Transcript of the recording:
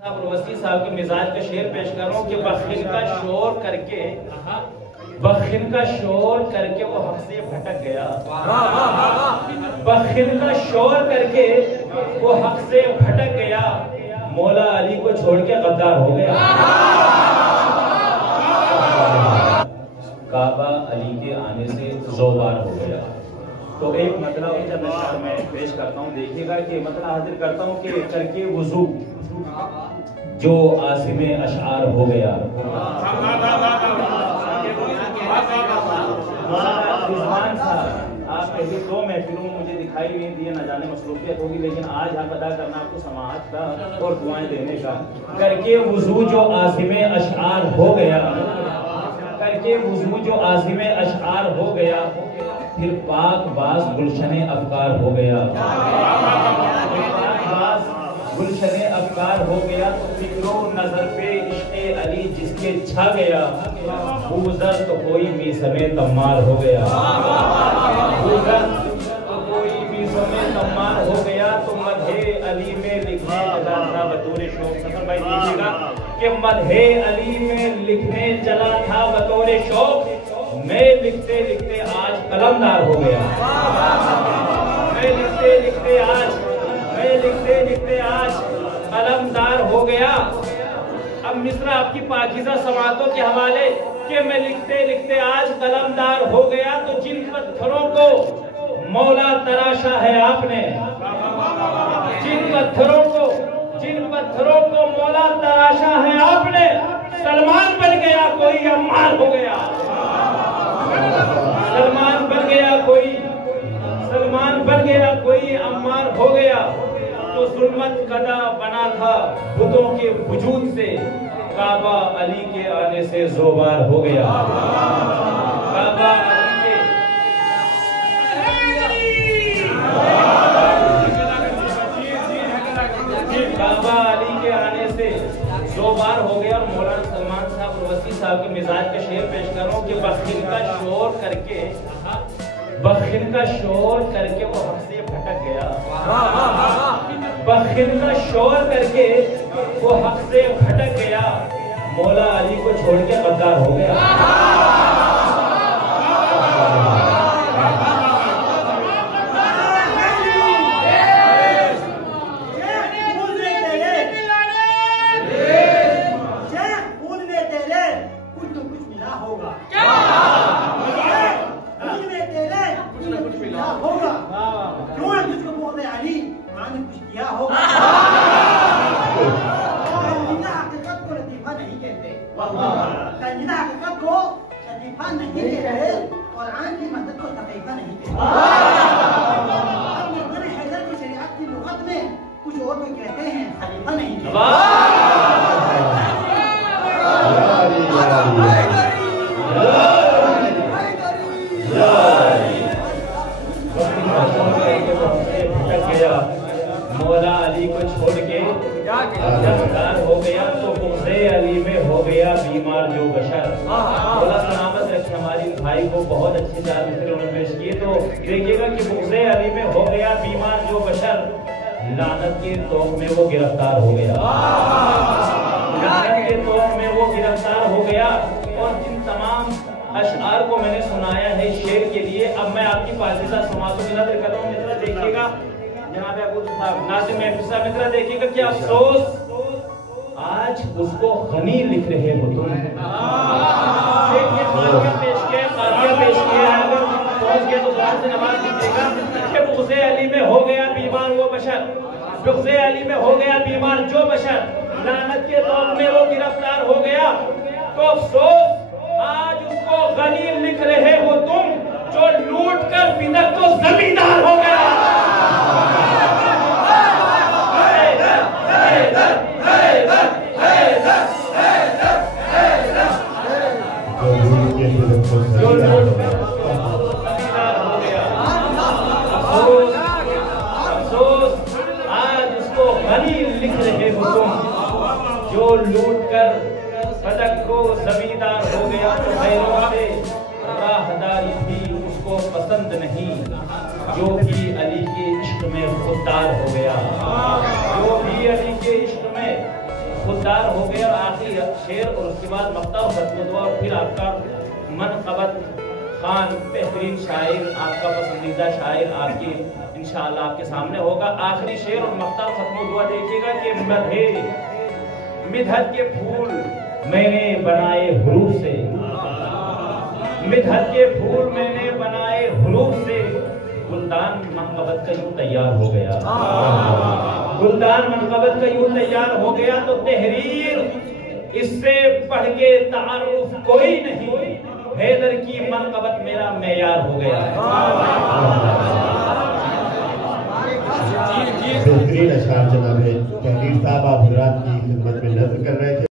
वसी साहब के मिजाज का शेर पेश कर रहा हूँ कि बखिन का शोर करके वो हक से भटक गया। बखिन का शोर करके वो हक से भटक गया, मौला अली को छोड़ के गद्दार हो गया। काबा अली के आने से ज़ोबार हो गया। तो एक मतलब जब मैं पेश करता हूँ, देखिएगा कि मतलब हाजिर करता हूँ कि करके वुजू जो आसिमे अशआर हो गया। आप पहले 2 महफिलों में मुझे दिखाई नहीं दिए, न जाने मसरूफियत होगी, लेकिन आज आप अदा करना आपको समाअत का और दुआएं देने का। करके वुजू जो आसिमे अशआर हो गया, करके वुजू जो आसिमे अशआर हो गया, फिर पाक बाज गुलशने अफकार हो गया। गुलशने अफकार हो गया तो फिक्रो नजर पे इश्क़े अली जिसके छा गया, गुजर तो कोई भी समय तम्मार हो गया। गुजर तो कोई भी समय तम्मार हो गया। तो मदहे अली में लिखने चला था बतौर शौक। सफर भाई दीजिएगा कि मदहे अली में लिखने चला था बतौर शौक, मैं लिखते लिखते आज कलमदार हो गया। मैं लिखते लिखते आज कलमदार हो गया। अब मिस्रा आपकी पाकीज़ा समातों के हवाले कि मैं लिखते लिखते आज कलमदार हो गया। तो जिन पत्थरों को मौला तराशा है आपने, जिन पत्थरों को मौला तराशा है आपने, सलमान बन गया कोई अम्मार हो गया। सलमान बन गया कोई अम्मार हो गया। तो जुल्मत कदा बना था बुतों के वजूद से, काबा अली के आने से ज़ोबार हो गया। काबा अली के आने से ज़ोबार हो गया। और मौलाना सलमान साहब वसी साहब के मिजाज का शेर पेश कर रहा हूँ कि बखिन का शोर करके वो हक से भटक गया। बखिन का शोर करके वो हक से भटक गया, मौला अली को छोड़ के गद्दार हो गया। कुछ और भी कहते हैं, खलीफा नहीं। मौला अली को छोड़ के गिरफ्तार हो गया। तो बुग़्ज़े अली में हो गया बीमार जो बशर। मौला सलामत रखे हमारी भाई को बहुत अच्छे चार मिसरे उन्होंने पेश किए। तो देखिएगा कि बुग़्ज़े अली में हो गया बीमार जो बशर, लानत के तोप में वो गिरफ्तार हो गया। लानत के तोप में वो गिरफ्तार हो गया। और जिन तमाम अशआर को मैंने सुनाया है शेर के लिए, अब मैं आपकी पाकीज़ा समातों की नज़र कर रहा हूँ। मित्रा देखिएगा, जनाब अबू साहब नाज़िम महफूज़ साहब, मित्रा देखिएगा क्या अफसोस आज उसको गनी लिख रहे हो तुम। देखिए काफिया पेश किया है, अगर पहुंच गए तो बाहर से नमाज कीजिएगा कि बुग़्ज़े अली में हो गया बीमार वो बशर, बुग़्ज़े अली में हो गया बीमार जो बशर, लानत के तौर में वो गिरफ्तार हो गया। तो अफसोस आज उसको गनी लिख रहे हो तुम, जो लूट कर बिदक तो जमींदार हो गया। अफसोस आज उसको गनी लिख रहे हो तुम, जो लूट कर बदक को जमींदार हो गया। तो खैरों से राहदारी भी उसको पसंद नहीं, जो भी अली के इश्क में खुददार हो गया। जो भी अली के इश्क में खुददार हो गए और आखिरी शेर और उसके बाद मक्ता और खत्म दुआ और फिर आपका मनक़बत खान बेहतरीन शायर, आपका पसंदीदा शायर आपकी इंशाअल्लाह आपके सामने होगा। आखिरी शेर और मक्ता और खत्म दुआ देखिएगा कि मिधत के फूल मैंने बनाए हुरूफ से, मिधत के फूल मैंने बनाए हुरूफ से, गुलदान मनक़बत का यूं तैयार हो गया, गुलदान मनक़बत का यूं तैयार हो गया। तो तहरीर इससे पढ़ के तारुफ कोई नहीं, हैदर की मनक़बत मेरा मेयार हो गया। बेहतरीन अशआर जनाब तहरीर साहब आप हज़रात की खिदमत में नज़्म कर रहे हैं।